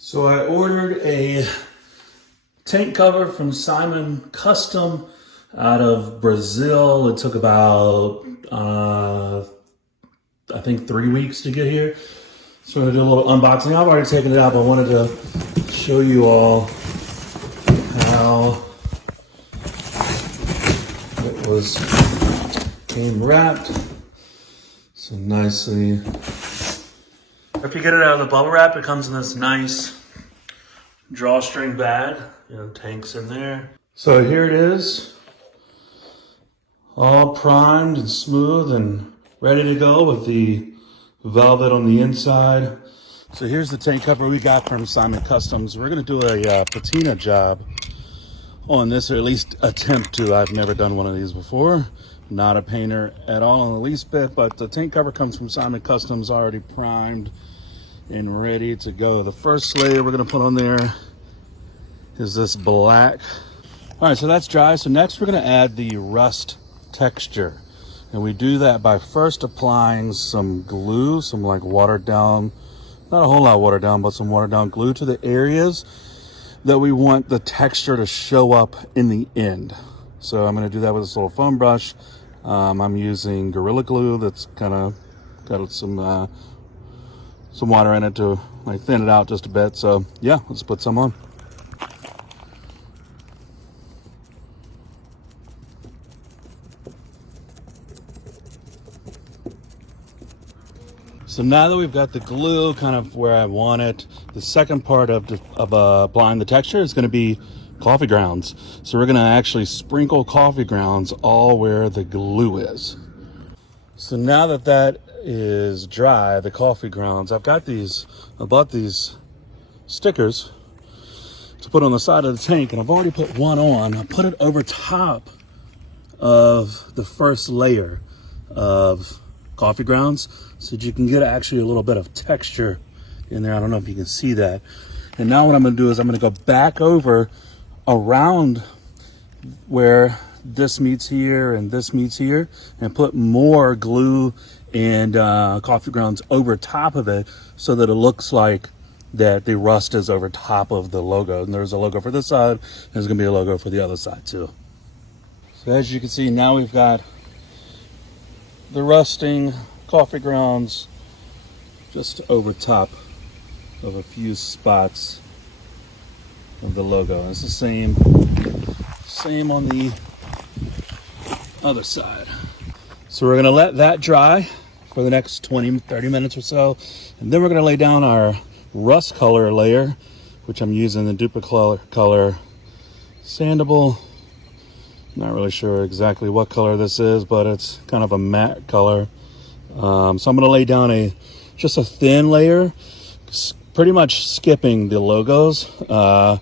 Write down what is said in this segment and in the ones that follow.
So I ordered a tank cover from SimonKustom out of Brazil. It took about, I think 3 weeks to get here. So I'm gonna do a little unboxing. I've already taken it out, but I wanted to show you all how it came wrapped. So nicely. If you get it out of the bubble wrap, it comes in this nice drawstring bag. Tank's in there. So here it is, all primed and smooth and ready to go with the velvet on the inside. So here's the tank cover we got from SimonKustom. We're gonna do a patina job on this, or at least attempt to. I've never done one of these before. Not a painter at all in the least bit, but the tank cover comes from SimonKustom, already primed and ready to go. The first layer we're gonna put on there is this black. All right, so that's dry. So next we're gonna add the rust texture. And we do that by first applying some glue, some like watered down, not a whole lot watered down, but some watered down glue to the areas that we want the texture to show up in the end. So I'm gonna do that with this little foam brush. I'm using Gorilla Glue that's kind of got some water in it to like thin it out just a bit. So yeah, let's put some on. So now that we've got the glue kind of where I want it, the second part of applying the texture is going to be coffee grounds. So we're going to actually sprinkle coffee grounds all where the glue is. So now that that is dry, the coffee grounds, I bought these stickers to put on the side of the tank, and I've already put one on. I put it over top of the first layer of coffee grounds so that you can get actually a little bit of texture in there. I don't know if you can see that. And now what I'm going to do is I'm going to go back over around where this meets here and this meets here and put more glue and coffee grounds over top of it so that it looks like that the rust is over top of the logo. And there's a logo for this side, there's going to be a logo for the other side too. So as you can see, now we've got the rusting coffee grounds just over top of a few spots of the logo. And it's the same on the other side. So we're gonna let that dry for the next 20-30 minutes or so, and then we're gonna lay down our rust color layer, which I'm using the duplicate color sandable. Not really sure exactly what color this is, but it's kind of a matte color. So I'm going to lay down just a thin layer, pretty much skipping the logos. And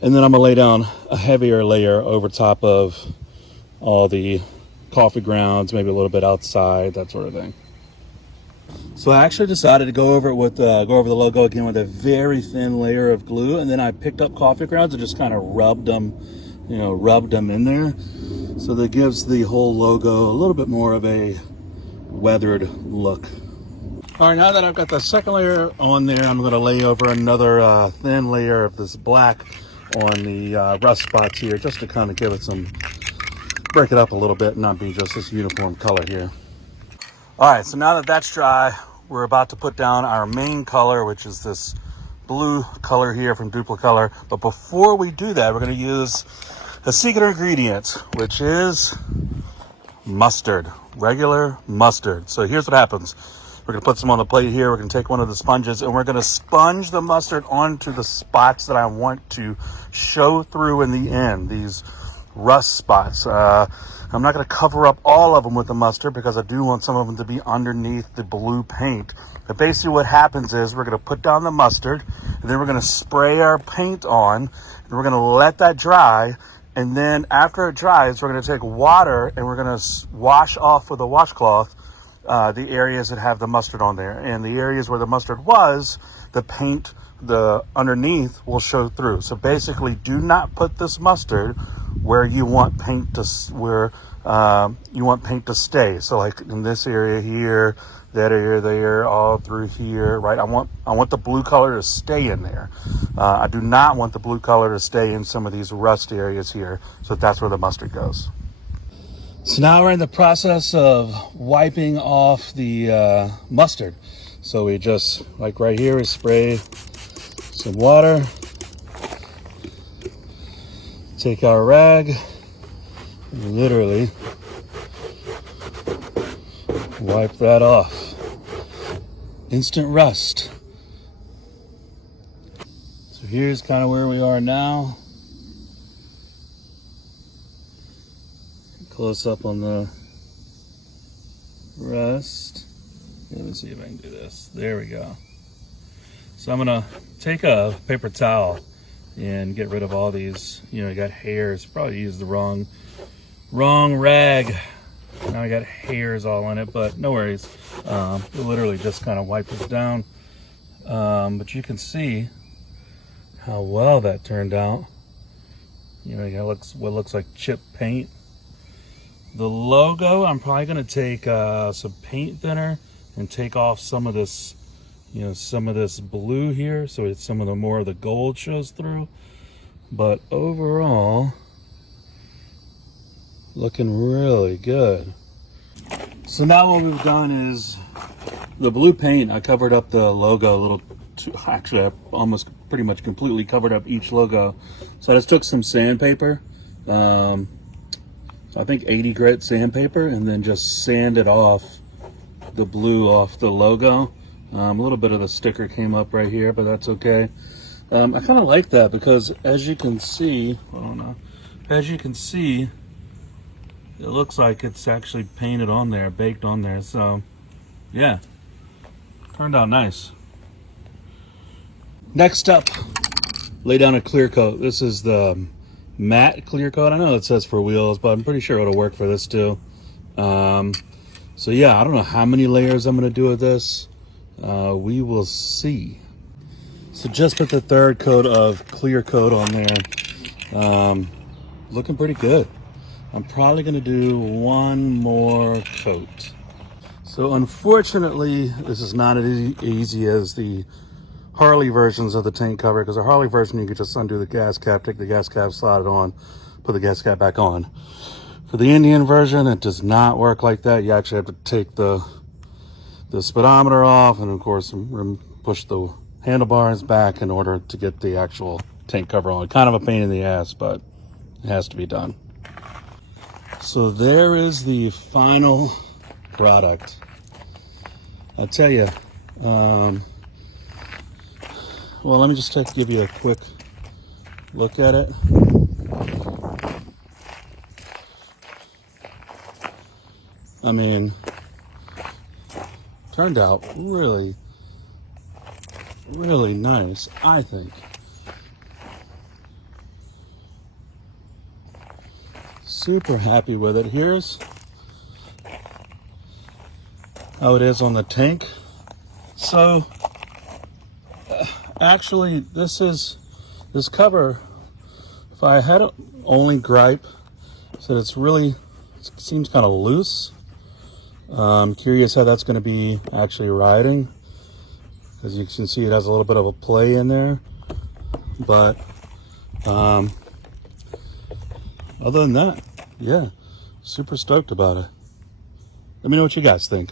then I'm going to lay down a heavier layer over top of all the coffee grounds, maybe a little bit outside, that sort of thing. So I actually decided to go over the logo again with a very thin layer of glue, and then I picked up coffee grounds and just kind of rubbed them in there, so that gives the whole logo a little bit more of a weathered look. All right, now that I've got the second layer on there, I'm going to lay over another thin layer of this black on the rust spots here, just to kind of give it break it up a little bit and not be just this uniform color here. All right, so now that that's dry, we're about to put down our main color, which is this blue color here from Duplicolor. But before we do that, we're going to use a secret ingredient, which is mustard, regular mustard. So here's what happens. We're going to put some on the plate here. We're going to take one of the sponges and we're going to sponge the mustard onto the spots that I want to show through in the end, these rust spots. I'm not going to cover up all of them with the mustard because I do want some of them to be underneath the blue paint. But basically what happens is we're going to put down the mustard, and then we're going to spray our paint on, and we're going to let that dry. And then after it dries, we're going to take water and we're going to wash off with a washcloth the areas that have the mustard on there. And the areas where the mustard was, the paint, the underneath will show through. So basically, do not put this mustard where you want paint to stay. So like in this area here, that are there all through here, right? I want the blue color to stay in there. I do not want the blue color to stay in some of these rust areas here, so that's where the mustard goes. So now we're in the process of wiping off the mustard. So we just, like right here, we spray some water, take our rag, and literally wipe that off. Instant rust. So here's kind of where we are now. Close up on the rust. Let me see if I can do this. There we go. So I'm gonna take a paper towel and get rid of all these, you got hairs. Probably used the wrong rag. Now I got hairs all in it, but no worries. It literally just kind of wipe this down. But you can see how well that turned out. You got what looks like chip paint. The logo, I'm probably gonna take some paint thinner and take off some of this, some of this blue here, so it's some of the more of the gold shows through. But overall, looking really good. So now what we've done is the blue paint, I covered up the logo a little too, actually I almost pretty much completely covered up each logo. So I just took some sandpaper, I think 80 grit sandpaper, and then just sanded off the blue off the logo. A little bit of the sticker came up right here, but that's okay. I kind of like that because as you can see, it looks like it's actually painted on there, baked on there. So yeah, turned out nice. Next up, lay down a clear coat. This is the matte clear coat. I know it says for wheels, but I'm pretty sure it'll work for this too. So yeah, I don't know how many layers I'm gonna do with this. We will see. So just put the third coat of clear coat on there. Looking pretty good. I'm probably gonna do one more coat. So unfortunately, this is not as easy as the Harley versions of the tank cover, because the Harley version, you can just undo the gas cap, take the gas cap, slide it on, put the gas cap back on. For the Indian version, it does not work like that. You actually have to take the speedometer off and of course push the handlebars back in order to get the actual tank cover on. Kind of a pain in the ass, but it has to be done. So there is the final product. I'll tell you, well, let me just give you a quick look at it. I mean, turned out really, really nice, I think. Super happy with it. Here's how it is on the tank. So actually this cover, if I had only gripe, so it seems kind of loose. I'm curious how that's going to be actually riding, because you can see it has a little bit of a play in there. But other than that, yeah, super stoked about it. Let me know what you guys think.